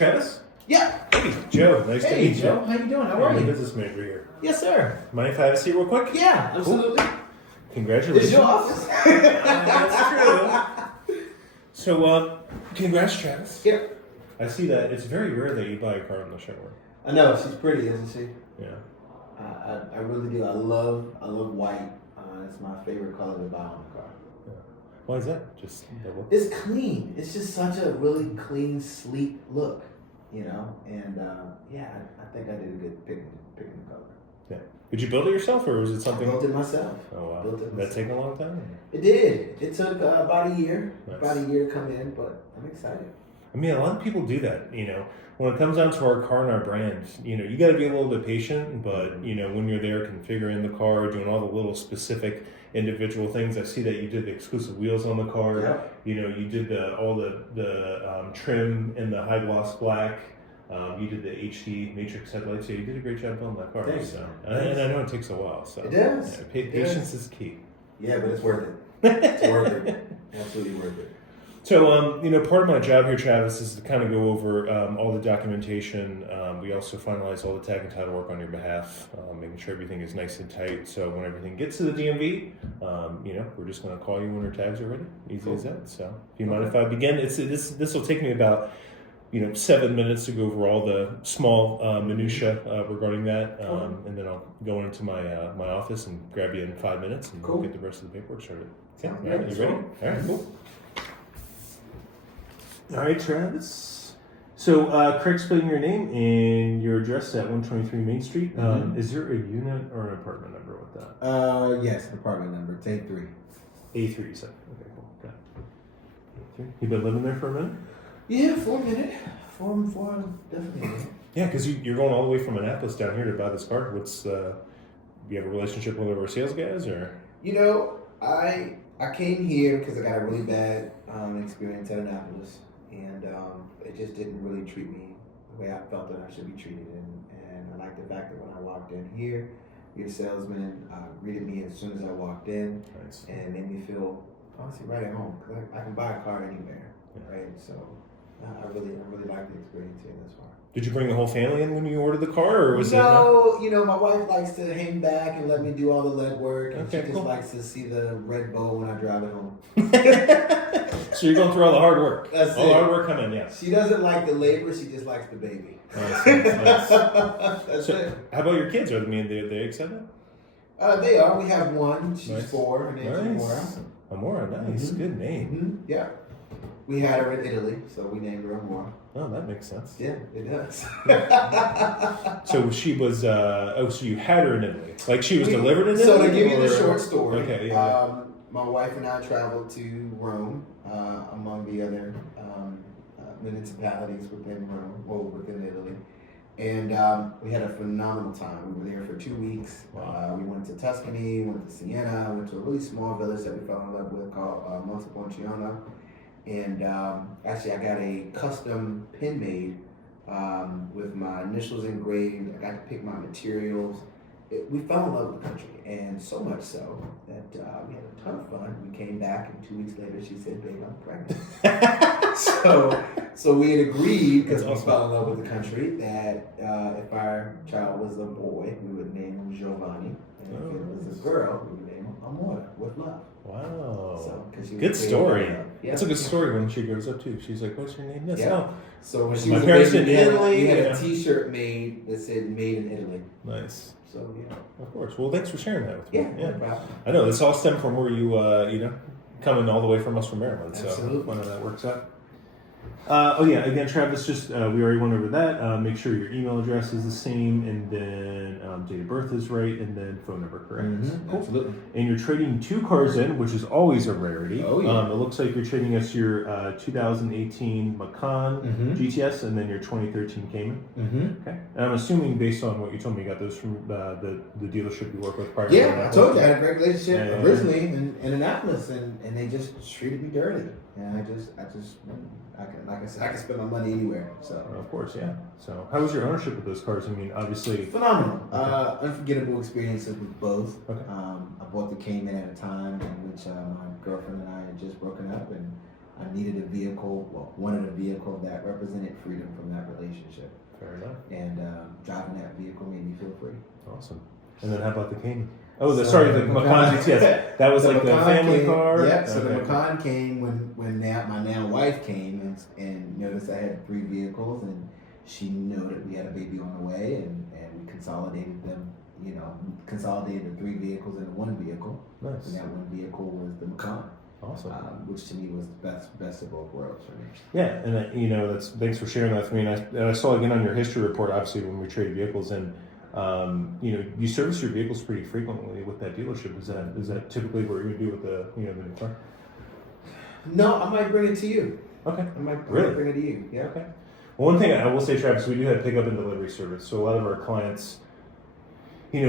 Travis? Yeah. Hey, Joe. Nice to meet you. Joe. How you doing? How are I'm the you? business manager here. Yes, sir. Mind if I have a seat real quick? Yeah, absolutely. Cool. Congratulations. It's your office. That's true. So, congrats, Travis. Yep. I see that it's very rare that you buy a car in the showroom. I know she's pretty, isn't she? Yeah. I really do. I love white. It's my favorite color to buy on a car. Yeah. Why is that? Just the look? It's clean. It's just such a really clean, sleek look, you know. And I think I did a good picking the color. Yeah. Did you build it yourself, or was it I something? built it myself. Oh wow. Built it Did that myself. take a long time? It did. It took about a year. Nice. About a year to come in, but I'm excited. I mean, a lot of people do that, you know. When it comes down to our car and our brand, you know, you got to be a little bit patient, but, you know, when you're there configuring the car, doing all the little specific individual things, I see that you did the exclusive wheels on the car. Yeah. You know, you did all the trim in the high gloss black. You did the HD matrix headlights. So you did a great job building that car. Thanks. So, and I know it takes a while. So It does. Yeah, It patience does. is key. Yeah, but it's worth it. It's worth it. Absolutely worth it. So, you know, part of my job here, Travis, is to kind of go over all the documentation. We also finalize all the tag and title work on your behalf, making sure everything is nice and tight. So when everything gets to the DMV, you know, we're just going to call you when our tags are ready. Easy as that. So if you mind if I begin, this will take me about, 7 minutes to go over all the small minutia regarding that, and then I'll go into my my office and grab you in 5 minutes and Cool. get the rest of the paperwork started. Okay, Sounds all right, good. you ready? All right, cool. All right, Travis. So, correct spelling your name and your address at 123 Main Street. Mhm. Is there a unit or an apartment number with that? Yes, apartment number. Take 3. A3, you said. Okay, cool. Got it. A3. You been living there for a minute? Yeah, for a minute. For definitely. a minute. Yeah, because you're going all the way from Annapolis down here to buy this car. What's you have a relationship with one of our sales guys, or? You know, I came here because I got a really bad experience at Annapolis, and it just didn't really treat me the way I felt that I should be treated. And I like the fact that when I walked in here, your salesman greeted me as soon as I walked in, Nice. and made me feel honestly right at home, because I can buy a car anywhere, Yeah. right? So I really like the experience here thus far. Did you bring the whole family in when you ordered the car, or was it? No, my wife likes to hang back and let me do all the legwork, and Okay, she just cool. likes to see the red bow when I drive it home. So you're going through all the hard work. That's all the it. hard work coming, yeah. She doesn't like the labor; she just likes the baby. Nice, nice. That's So, it. how about your kids? Are they excited? They are. We have one. She's Nice. 4. Her name's Amora. Amora, nice. Mhm. Good name. Yeah. We had her in Italy, so we named her Amora. Oh, that makes sense. Yeah, it does. So she was, so you had her in Italy. Like she was delivered in Italy? So to give you the or- short story, Okay, yeah. my wife and I traveled to Rome, among the other municipalities within Rome, or within Italy. And we had a phenomenal time. We were there for 2 weeks. Wow. We went to Tuscany, went to Siena, went to a really small village that we fell in love with called Montepulciano. And actually, I got a custom pin made with my initials engraved. I got to pick my materials. We fell in love with the country, and so much so that we had a ton of fun. We came back, and 2 weeks later, she said, "Babe, I'm pregnant." so we had agreed, because That's we awesome. fell in love with the country, that if our child was a boy, we would name him Giovanni, and if it was a girl, we would name him Amora, with love. Wow. So, 'cause she was Good created story. by love. Yeah. That's a good story when she grows up too. She's like, "What's your name?" Yes. Yeah. Oh, So when she My was a parents baby, in Italy, we had yeah. a T-shirt made that said "Made in Italy." nice. So yeah, Of course. Well, thanks for sharing that with me. no problem. I know this all stemmed from where you, coming all the way from us from Maryland. So Absolutely. wonder how that works out. Again, Travis, just we already went over that. Make sure your email address is the same, and then date of birth is right, and then phone number correct. Cool. Absolutely. And you're trading 2 cars in, which is always a rarity. Oh, yeah. It looks like you're trading us your 2018 Macan Mhm. GTS, and then your 2013 Cayman. Mm-hmm. Okay. And I'm assuming, based on what you told me, you got those from the dealership you work with prior. Yeah, I told you I had a great relationship Yeah. originally in Annapolis, and they just treated me dirty. And like I said, I can spend my money anywhere. So Of course, yeah. So, how was your ownership of those cars? I mean, obviously. phenomenal, unforgettable experiences with both. Okay. I bought the Cayman at a time in which my girlfriend and I had just broken up, and I needed a vehicle, wanted a vehicle that represented freedom from that relationship. Fair enough. And driving that vehicle made me feel free. Awesome. And then how about the Cayman? Oh, the So, Macan GTS. That was like the Macan family came, car? Yep, so the Okay. Macan came when my now wife came and noticed I had 3 vehicles, and she knew that we had a baby on the way, and we consolidated them, consolidated the 3 vehicles into 1 vehicle. Nice. And that 1 vehicle was the Macan. Awesome. Which to me was the best of both worlds for me. Yeah, and thanks for sharing that with me. And I saw again on your history report, obviously when we trade vehicles, and you service your vehicles pretty frequently with that dealership. Is that typically what you do with the new car? No, I might bring it to you. Okay. I might Really? bring it to you. Yeah. Okay. Well, one thing I will say, Travis, we do have pickup and delivery service. So a lot of our clients,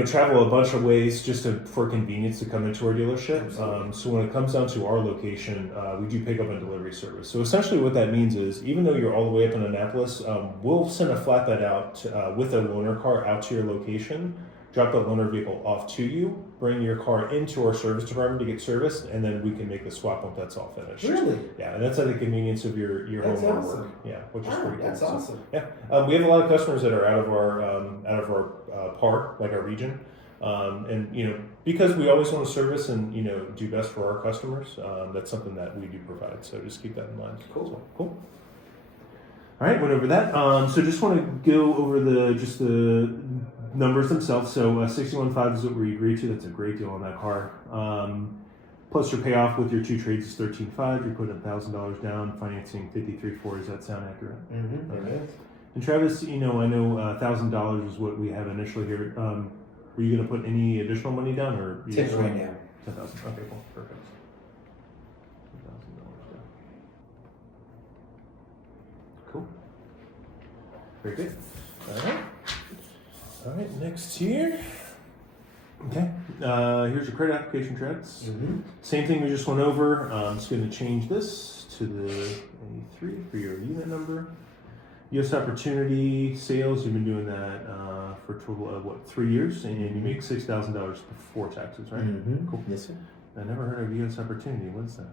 travel a bunch of ways just for convenience to come into our dealership. Absolutely. So when it comes down to our location, we do pick up and delivery service. So essentially what that means is, even though you're all the way up in Annapolis, we'll send a flatbed out with a loaner car out to your location, drop the loaner vehicle off to you, bring your car into our service department to get serviced, and then we can make the swap once that's all finished. Really? Yeah, and that's at the convenience of your That's home or awesome. work. Yeah, which is Wow, pretty cool. that's So, awesome. yeah, we have a lot of customers that are out of our PAR, like our region, and because we always want to service and do best for our customers. That's something that we do provide. So just keep that in mind. Cool. So, cool. All right, went over that. So just want to go over the numbers themselves. So 61.5 is what we agreed to. That's a great deal on that car. Plus your payoff with your 2 trades is 13.5. You're putting $1,000 down, financing 53.4. Does that sound accurate? Mm-hmm. Okay. And Travis, I know $1,000 is what we have initially here. Were you going to put any additional money down, or you 10 just right want- now. 10,000. Okay, cool, perfect. $10,000 down. Cool. Very good. All right. Next here. Okay. Here's your credit application, Travis. Mm-hmm. Same thing we just went over. I'm just going to change this to the A3 for your unit number. U.S. Opportunity Sales, you've been doing that for a total of 3 years, and you make $6,000 before taxes, right? Mm-hmm. Cool. Yes, sir. I never heard of U.S. Opportunity. What is that?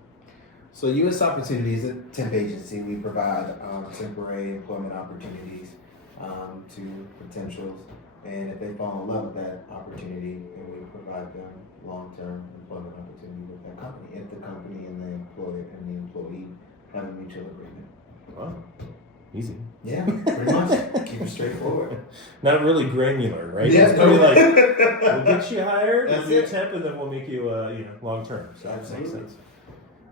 So U.S. Opportunity is a temp agency. We provide temporary employment opportunities to potentials, and if they fall in love with that opportunity, then we provide them long-term employment opportunity with that company. If the company and the employee have a mutual agreement. Wow. Easy. Yeah, pretty much. Keep it straightforward. Not really granular, right? Yeah, It's pretty no. like, we'll get you hired, That's we'll do a it. temp, and then we'll make you, long term. So that makes Absolutely. sense.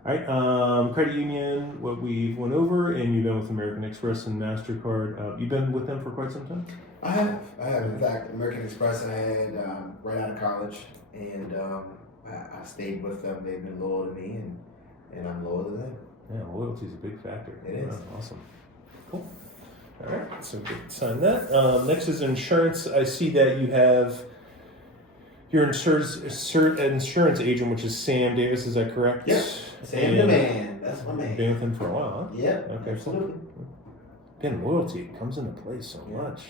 All right, credit union, what we went over, and you've been with American Express and MasterCard. You've been with them for quite some time? I have. In fact, American Express I had right out of college, and I stayed with them. They've been loyal to me, and I'm loyal to them. Yeah, loyalty is a big factor. It is. Wow, awesome. Cool. All right, so good. Sign that. Next is insurance. I see that you have your insurance agent, which is Sam Davis. Is that correct? Yep. Sam the man. That's my man. Been with him for a while, huh? Yeah, Okay, absolutely. Again, loyalty comes into play so much.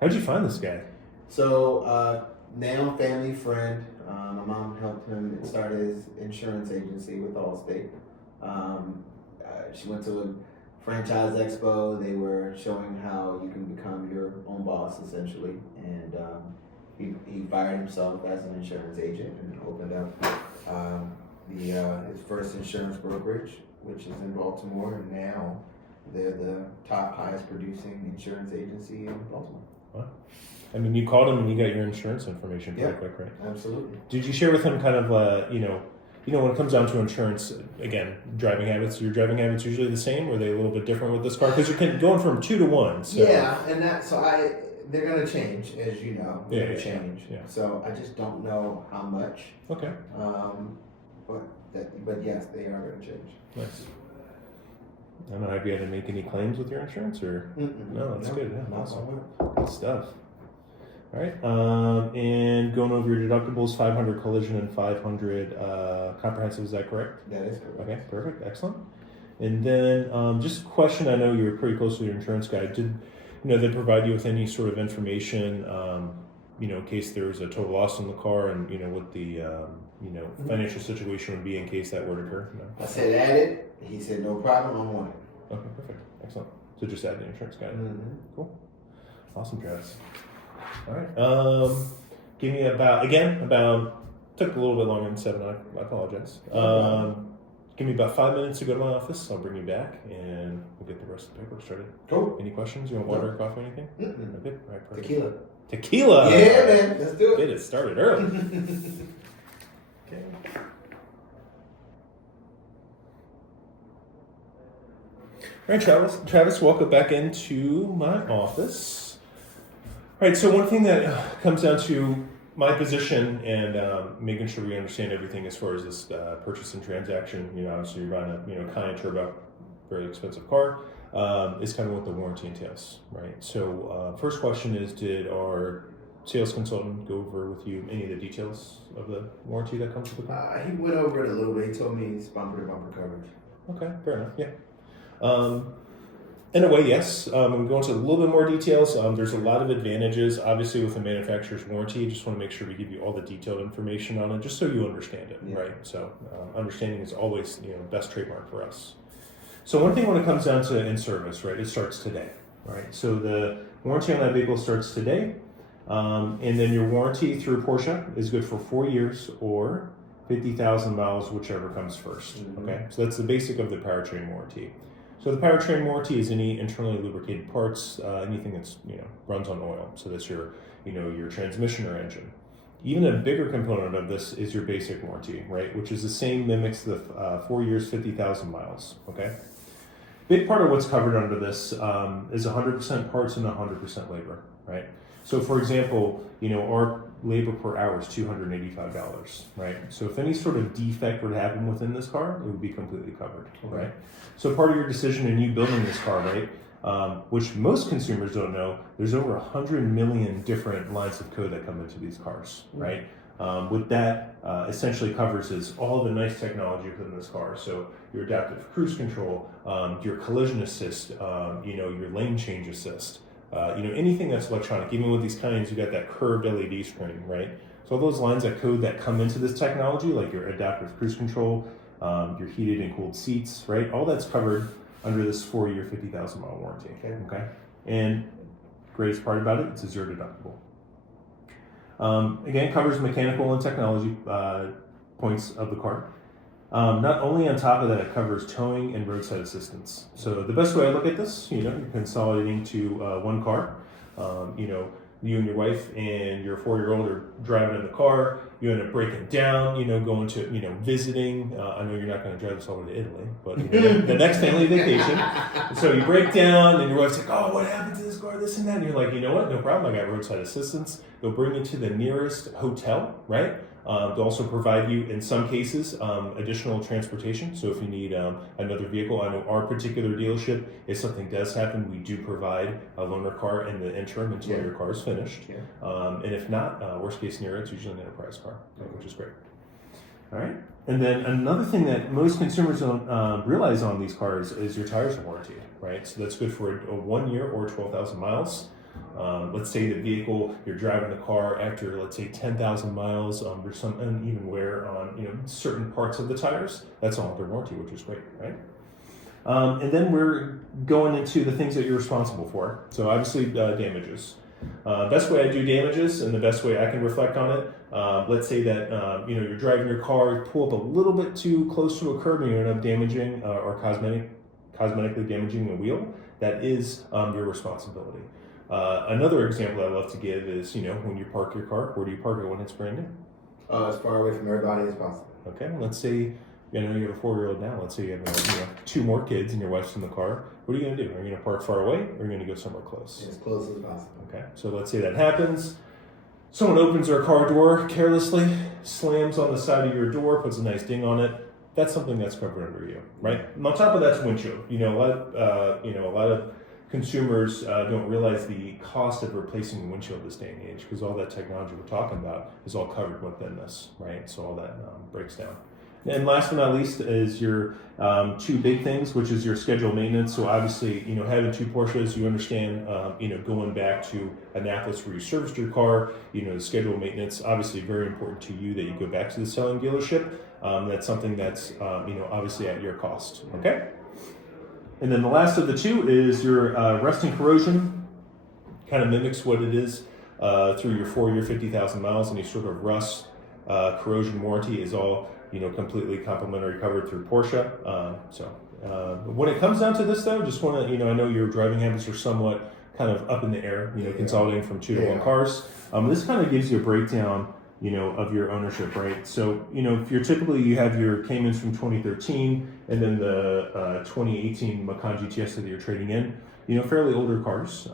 How'd you find this guy? So now family friend. My mom helped him start his insurance agency with Allstate. She went to a franchise expo. They were showing how you can become your own boss essentially, and he fired himself as an insurance agent and opened up his first insurance brokerage, which is in Baltimore, and now they're the top highest producing insurance agency in Baltimore. I mean, you called him and you got your insurance information pretty Yeah. quick, right? Absolutely. Did you share with him kind of, when it comes down to insurance, again, driving habits, your driving habits usually the same? Or are they a little bit different with this car? Because you're going from 2 to 1. So. Yeah, and they're gonna change, as you know. They're gonna Yeah. change. Yeah. So I just don't know how much. Okay, But yes, they are gonna change. nice. I don't know, have you had to make any claims with your insurance? Or No, that's good. Yeah, not awesome. so Good stuff. All right, and going over your deductibles, 500 collision and 500 comprehensive, is that correct? That is correct. Okay, perfect, excellent. And then just a question, I know you were pretty close to your insurance guy. Did they provide you with any sort of information, in case there was a total loss in the car, and what the financial situation would be in case that were to occur. No? I said add it. He said no problem. I want it. Okay, perfect, excellent. So just add the insurance guy. Cool, awesome, Travis. All right, give me about took a little bit longer than 7. I apologize. Give me about 5 minutes to go to my office. I'll bring you back, and we'll get the rest of the paperwork started. Cool. Any questions? You want water, coffee, anything? Okay. All right, perfect. Tequila. Yeah, man. Let's do it. Get it started early. Okay. All right, Travis, welcome back into my office. All right, so one thing that comes down to my position and making sure we understand everything as far as this purchase and transaction, obviously you're buying a Cayenne Turbo, very expensive car, is kind of what the warranty entails, right? So first question is, did our sales consultant go over with you any of the details of the warranty that comes with the car? He went over it a little bit. He told me it's bumper to bumper coverage. Okay, fair enough, yeah. In a way, yes. I'm going to go into a little bit more details. There's a lot of advantages, obviously, with the manufacturer's warranty. Just want to make sure we give you all the detailed information on it, just so you understand it, right? So understanding is always, best trademark for us. So one thing when it comes down to in-service, right, it starts today, right? So the warranty on that vehicle starts today, and then your warranty through Porsche is good for 4 years or 50,000 miles, whichever comes first, okay? So that's the basic of the powertrain warranty. So the powertrain warranty is any internally lubricated parts, anything that's runs on oil. So that's your your transmission or engine. Even a bigger component of this is your basic warranty, right? Which is the same, mimics the 4 years, 50,000 miles. Okay. Big part of what's covered under this is 100% parts and 100% labor, right? So for example, our labor per hour is $285, right? So if any sort of defect were to happen within this car, it would be completely covered, right? So part of your decision in you building this car, right, which most consumers don't know, there's over 100 million different lines of code that come into these cars, right? What that essentially covers is all the nice technology within this car. So your adaptive cruise control, your collision assist, your lane change assist, anything that's electronic. Even with these Cayennes, you got that curved LED screen, right? So all those lines of code that come into this technology, like your adaptive cruise control, your heated and cooled seats, right? All that's covered under this 4-year, 50,000 mile warranty. Okay. And greatest part about it, it's a zero deductible. Again, covers mechanical and technology points of the car. Not only on top of that, it covers towing and roadside assistance. So the best way I look at this, you're consolidating to one car. You and your wife and your 4-year-old are driving in the car. You end up breaking down, going to, visiting. I know you're not going to drive us all the way to Italy, but the next family vacation. So you break down and your wife's like, oh, what happened to this car, this and that. And you're like, you know what, no problem. I got roadside assistance. They'll bring you to the nearest hotel, right? They'll also provide you, in some cases, additional transportation. So if you need another vehicle, I know our particular dealership, if something does happen, we do provide a loaner car in the interim until your car is finished. And if not, worst case scenario, it's usually an enterprise car, which is great. All right. And then another thing that most consumers don't realize on these cars is your tires are warranty, right? So that's good for a 1 year or 12,000 miles. Let's say the vehicle, you're driving the car after, let's say, 10,000 miles, there's some uneven wear on, certain parts of the tires. That's all under warranty, which is great, right? And then we're going into the things that you're responsible for. So obviously damages. Best way I do damages and the best way I can reflect on it, let's say that, you're driving your car, pull up a little bit too close to a curb and you end up damaging or cosmetically damaging the wheel. That is your responsibility. Another example I love to give is, when you park your car, where do you park it when it's brand new? As far away from everybody as possible. Okay, let's say, you have a 4-year-old now. Let's say you have 2 more kids and your wife's in the car. What are you going to do? Are you going to park far away or are you going to go somewhere close? As close as possible. Okay, so let's say that happens. Someone opens their car door carelessly, slams on the side of your door, puts a nice ding on it. That's something that's covered under you, right? And on top of that's windshield. A lot of consumers don't realize the cost of replacing the windshield this day and age, because all that technology we're talking about is all covered within this, right? So all that breaks down. And last but not least is your two big things, which is your scheduled maintenance. So obviously, having two Porsches, you understand, going back to Annapolis where you serviced your car, the scheduled maintenance, obviously very important to you that you go back to the selling dealership. That's something that's, obviously at your cost, okay? And then the last of the two is your rust and corrosion. Kind of mimics what it is through your 4-year, 50,000 miles. Any sort of rust, corrosion warranty is all completely complimentary covered through Porsche. When it comes down to this, though, just want to, I know your driving habits are somewhat kind of up in the air, consolidating from 2 to 1 cars. This kind of gives you a breakdown, of your ownership, right? So, if you're you have your Caymans from 2013 and then the 2018 Macan GTS that you're trading in, fairly older cars,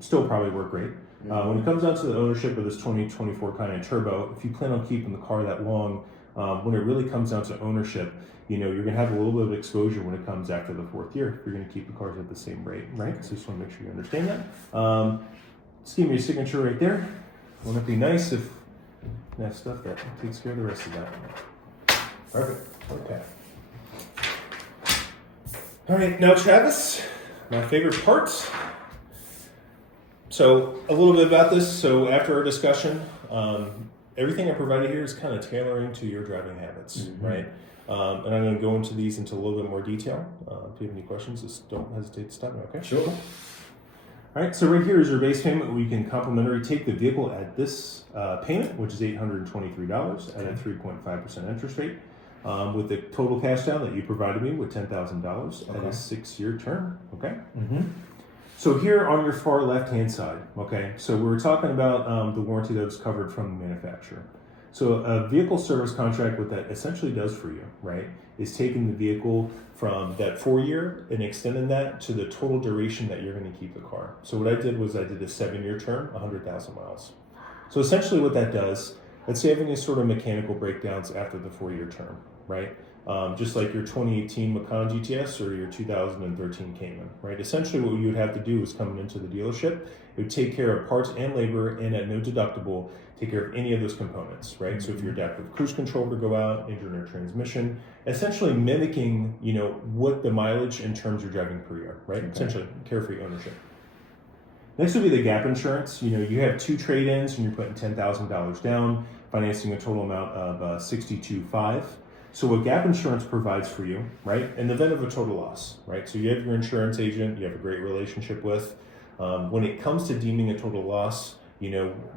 still probably work great. When it comes down to the ownership of this 2024 Cayenne Turbo, if you plan on keeping the car that long, when it really comes down to ownership, you're going to have a little bit of exposure when it comes after the 4th year. You're going to keep the cars at the same rate, right? So just want to make sure you understand that. Just give me your signature right there. Wouldn't it be nice if that stuff that takes care of the rest of that? Perfect. Okay. All right, now Travis, my favorite part. So a little bit about this. So after our discussion, everything I provided here is kind of tailoring to your driving habits, right? And I'm going to go into these into a little bit more detail. If you have any questions, just don't hesitate to stop me, okay? Sure. All right, so right here is your base payment. We can complimentary take the vehicle at this payment, which is $823 at a 3.5% interest rate, with the total cash down that you provided me with $10,000 at a 6-year term, okay? So here on your far left-hand side, okay, so we're talking about the warranty that was covered from the manufacturer. So a vehicle service contract, what that essentially does for you, right, is taking the vehicle from that 4-year and extending that to the total duration that you're going to keep the car. So what I did was I did a 7-year term, 100,000 miles. So essentially what that does, let's say you have any sort of mechanical breakdowns after the 4-year term, right? Just like your 2018 Macan GTS or your 2013 Cayman, right? Essentially what you would have to do is come into the dealership, it would take care of parts and labor, and at no deductible, take care of any of those components, right? So if your adaptive cruise control to go out, engine or transmission, essentially mimicking, what the mileage and terms you're driving per year, right? Essentially carefree ownership. Next would be the gap insurance. You have 2 trade-ins and you're putting $10,000 down, financing a total amount of $62,500. So what gap insurance provides for you, right, in the event of a total loss, right? So you have your insurance agent you have a great relationship with. When it comes to deeming a total loss,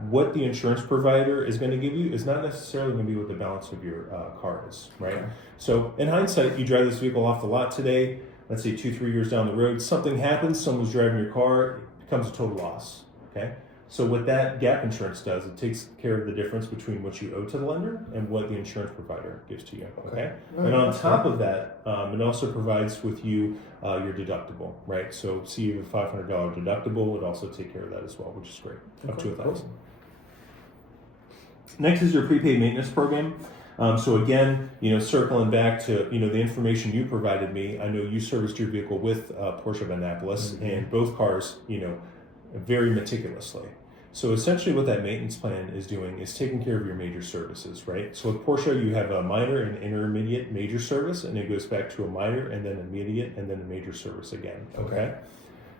what the insurance provider is going to give you is not necessarily going to be what the balance of your car is, right? Okay. So in hindsight, you drive this vehicle off the lot today, let's say 2-3 years down the road, something happens, someone's driving your car, it becomes a total loss, okay? So what that gap insurance does, it takes care of the difference between what you owe to the lender and what the insurance provider gives to you, okay? And on top of that, it also provides with you your deductible, right? So see you have a $500 deductible, would also take care of that as well, which is great, up to $1,000. Next is your prepaid maintenance program. So again, circling back to, the information you provided me, I know you serviced your vehicle with Porsche of Annapolis, and both cars, very meticulously. So essentially what that maintenance plan is doing is taking care of your major services, right? So with Porsche, you have a minor and intermediate major service, and it goes back to a minor and then immediate and then a major service again, okay?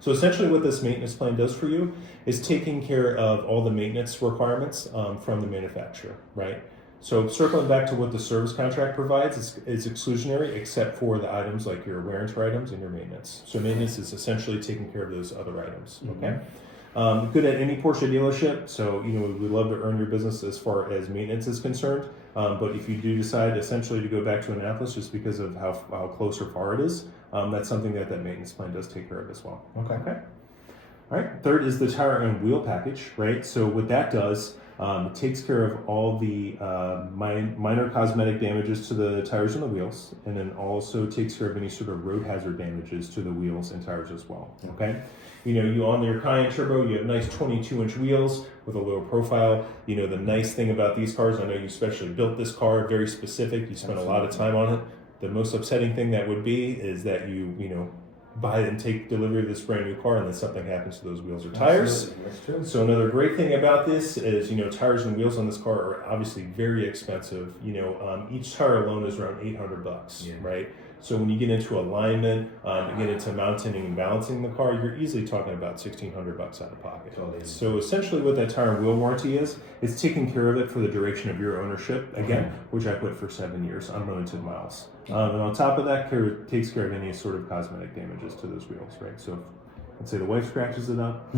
So essentially what this maintenance plan does for you is taking care of all the maintenance requirements from the manufacturer, right? So circling back to what the service contract provides, it's exclusionary except for the items like your wear and tear items and your maintenance. So maintenance is essentially taking care of those other items, okay? Good at any Porsche dealership, so we'd love to earn your business as far as maintenance is concerned. But if you do decide essentially to go back to Annapolis just because of how close or far it is, that's something that maintenance plan does take care of as well. Okay. All right. Third is the tire and wheel package, right? So what that does, it takes care of all the minor cosmetic damages to the tires and the wheels, and then also takes care of any sort of road hazard damages to the wheels and tires as well. Okay. You on your Cayenne Turbo, you have nice 22-inch wheels with a lower profile. The nice thing about these cars, I know you specially built this car, very specific. You spent a lot of time on it. The most upsetting thing that would be is that you buy and take delivery of this brand new car and then something happens to those wheels or tires. Absolutely. That's true. So another great thing about this is, tires and wheels on this car are obviously very expensive. Each tire alone is around $800, Yeah. right? So when you get into alignment, you get into mounting and balancing the car, you're easily talking about $1,600 out of pocket. Totally. So essentially what that tire and wheel warranty is taking care of it for the duration of your ownership, again, which I put for 7 years, unlimited miles. And on top of that, takes care of any sort of cosmetic damages to those wheels, right? So let's say the wife scratches it up.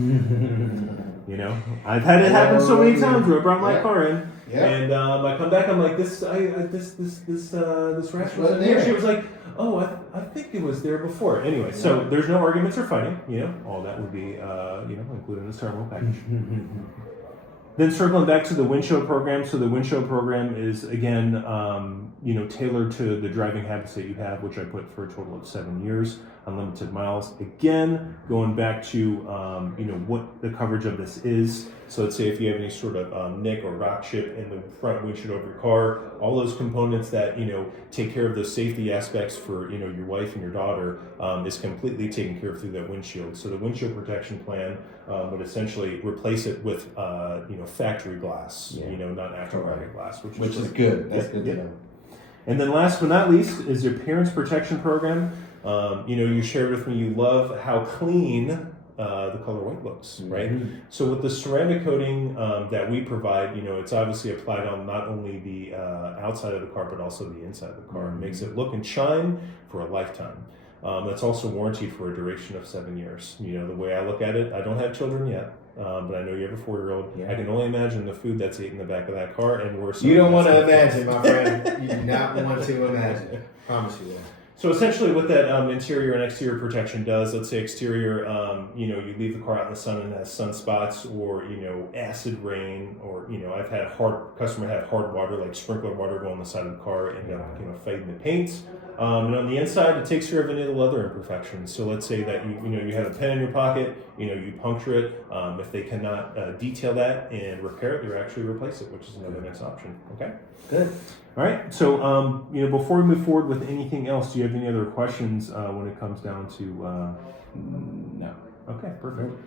I've had it happen so many times where I brought my car in, and I come back, I'm like, this rash wasn't there. She was like, oh, I think it was there before. Anyway, so there's no arguments or fighting. All that would be included in this terminal package. Then circling back to the windshield program. So the windshield program is, again, tailored to the driving habits that you have, which I put for a total of 7 years, unlimited miles. Again, going back to, what the coverage of this is. So let's say if you have any sort of nick or rock chip in the front windshield of your car, all those components that, take care of those safety aspects for, your wife and your daughter is completely taken care of through that windshield. So the windshield protection plan would essentially replace it with, factory glass, not aftermarket glass. Which is good. That's good to know. And then last but not least is your parents protection program. You shared with me you love how clean the color white looks, right? So with the ceramic coating that we provide, it's obviously applied on not only the outside of the car, but also the inside of the car. It makes it look and shine for a lifetime. That's also warranted for a duration of 7 years. The way I look at it, I don't have children yet, but I know you have a 4-year-old. Yeah. I can only imagine the food that's ate in the back of that car, and worse. You don't want to imagine, my friend. You do not want to imagine. I promise you that. So essentially what that interior and exterior protection does, let's say exterior, you leave the car out in the sun and it has sunspots or, acid rain or, I've had customer have hard water, like sprinkler water go on the side of the car and, fading the paint. And on the inside, it takes care of any of the leather imperfections. So let's say that you have a pen in your pocket, you puncture it. If they cannot detail that and repair it, they actually replace it, which is another nice option. Okay. Good. All right. So before we move forward with anything else, do you have any other questions when it comes down to? No. Okay. Perfect.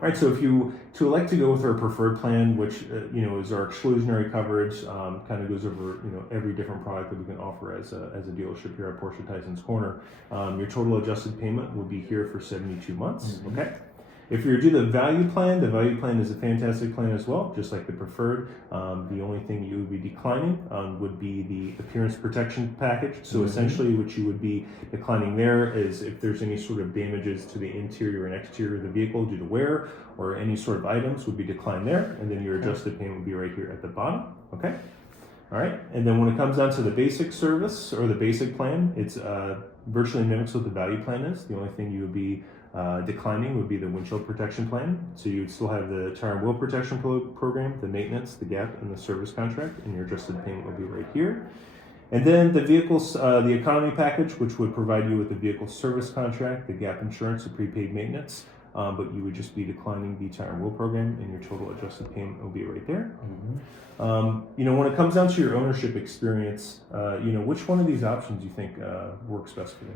All right, so if you elect to go with our preferred plan, which is our exclusionary coverage, kind of goes over every different product that we can offer as a dealership here at Porsche Tysons Corner. Your total adjusted payment will be here for 72 months. Okay. If you do the value plan is a fantastic plan as well, just like the preferred. The only thing you would be declining would be the appearance protection package. So essentially what you would be declining there is if there's any sort of damages to the interior and exterior of the vehicle due to wear or any sort of items would be declined there. And then your adjusted payment would be right here at the bottom. Okay. All right. And then when it comes down to the basic service or the basic plan, it's virtually mimics what the value plan is. The only thing you would be declining would be the windshield protection plan. So you would still have the tire and wheel protection program, the maintenance, the gap, and the service contract, and your adjusted payment will be right here. And then the vehicles, the economy package, which would provide you with the vehicle service contract, the gap insurance, the prepaid maintenance, but you would just be declining the tire and wheel program, and your total adjusted payment will be right there. When it comes down to your ownership experience, which one of these options do you think works best for you?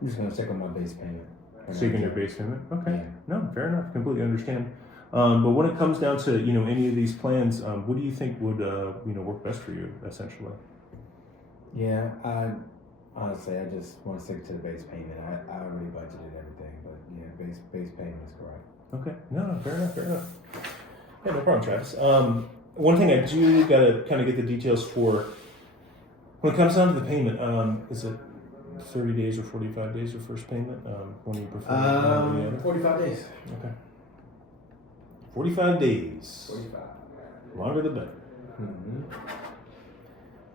I'm just going to check on my base payment. Saving your base payment? Okay. Yeah. No, fair enough. Completely understand. But when it comes down to, any of these plans, what do you think would, work best for you, essentially? Yeah, honestly, I just want to stick to the base payment. I already budgeted everything, but yeah, base payment is correct. Okay. No, fair enough. Yeah, no problem, Travis. One thing I do got to kind of get the details for, when it comes down to the payment, is it 30 days or 45 days of first payment? When do you prefer? 45 days. Okay. 45 days. 45. Longer the better.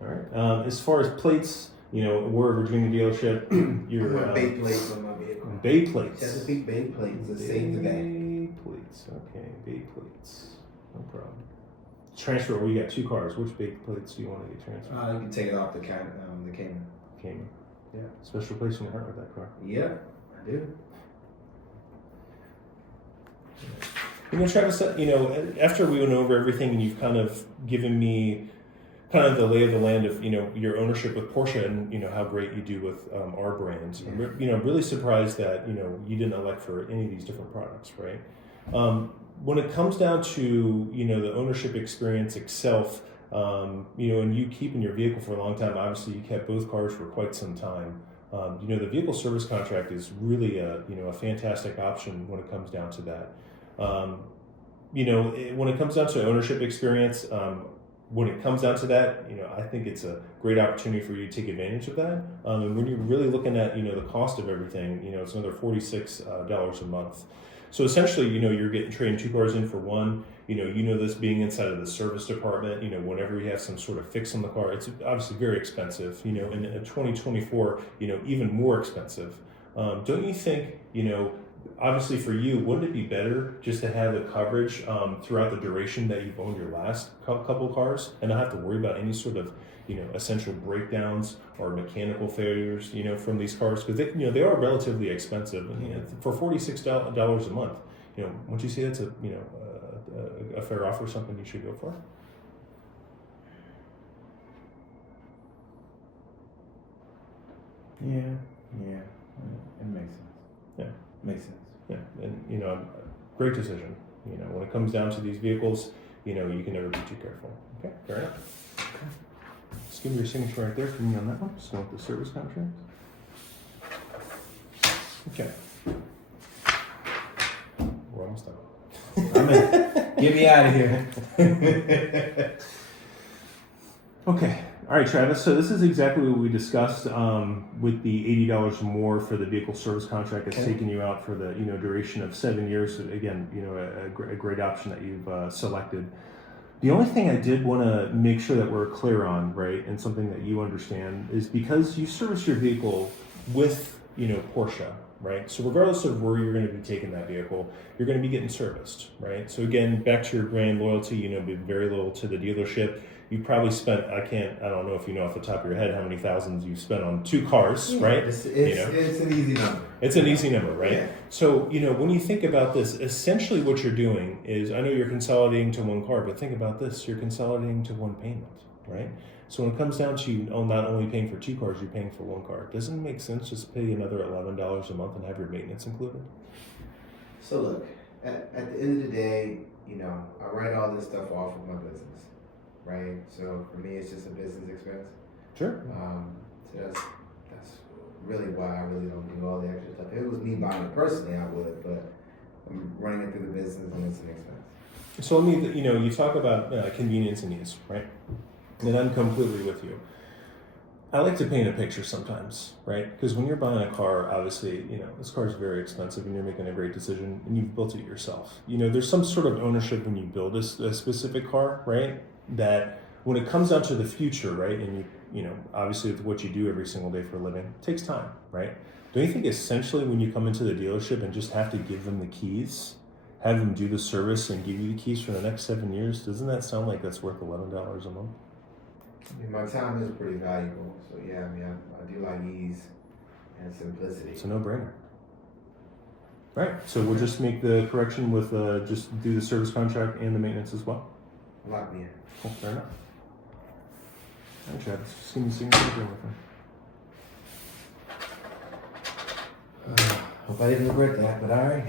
All right. As far as plates, we're a Virginia dealership. You're Bay plates on my vehicle. Bay plates. Chesapeake Bay plates. The same to that. Bay plates. Okay. Bay plates. No problem. Transfer. We got 2 cars. Which bay plates do you want to get transferred? You can take it off the Cayman. Cayman. Yeah. Special place in your heart with that car. Yeah, I do. Travis, after we went over everything and you've kind of given me kind of the lay of the land of your ownership with Porsche and how great you do with our brand. I'm really surprised that you didn't elect for any of these different products, right? When it comes down to the ownership experience itself, and you keeping your vehicle for a long time. Obviously, you kept both cars for quite some time. The vehicle service contract is really a fantastic option when it comes down to that. When it comes down to ownership experience, when it comes down to that, I think it's a great opportunity for you to take advantage of that. And when you're really looking at, the cost of everything, it's another $46 a month. So essentially, you're getting trading 2 cars in for one. This being inside of the service department, whenever you have some sort of fix on the car, it's obviously very expensive, and in 2024, even more expensive. Don't you think, obviously for you, wouldn't it be better just to have the coverage throughout the duration that you've owned your last couple cars and not have to worry about any sort of, essential breakdowns or mechanical failures, from these cars? Because they are relatively expensive. And, for $46 a month, wouldn't you say that's a fair offer, something you should go for? Yeah, it makes sense. Yeah, makes sense. Yeah, and great decision. When it comes down to these vehicles, you can never be too careful. Okay, fair enough. Okay. Just give me your signature right there for me on that one. So with the service contract. Okay. We're almost done. Get me out of here. Okay. All right, Travis. So this is exactly what we discussed with the $80 more for the vehicle service contract. It's taking you out for the duration of 7 years. Again, a great option that you've selected. The only thing I did want to make sure that we're clear on, right, and something that you understand is because you service your vehicle with Porsche, right? So regardless of where you're going to be taking that vehicle, you're going to be getting serviced, right? So again, back to your brand loyalty, being very loyal to the dealership. You probably spent, I don't know if you know off the top of your head how many thousands you spent on 2 cars, right? It's an easy number. It's an easy number, right? Yeah. So, when you think about this, essentially what you're doing is, I know you're consolidating to 1 car, but think about this, you're consolidating to 1 payment, right? So when it comes down to not only paying for 2 cars, you're paying for 1 car. Doesn't it make sense just pay another $11 a month and have your maintenance included? So look, at the end of the day, I write all this stuff off of my business, right? So for me, it's just a business expense. Sure. So that's really why I really don't do all the extra stuff. If it was me buying it personally, I would, but I'm running it through the business and it's an expense. So let me, you talk about convenience and ease, right? And I'm completely with you. I like to paint a picture sometimes, right? Because when you're buying a car, obviously, this car is very expensive and you're making a great decision and you've built it yourself. There's some sort of ownership when you build a specific car, right? That when it comes down to the future, right? And obviously with what you do every single day for a living, it takes time, right? Don't you think essentially when you come into the dealership and just have to give them the keys, have them do the service and give you the keys for the next 7 years, doesn't that sound like that's worth $11 a month? My time is pretty valuable, so yeah, I do like ease and simplicity. It's a no-brainer. Right, so we'll just make the correction with just do the service contract and the maintenance as well? Lock me in. Cool, fair enough. All right, Travis, just give me a signature with me. Hope I didn't regret that, but all right.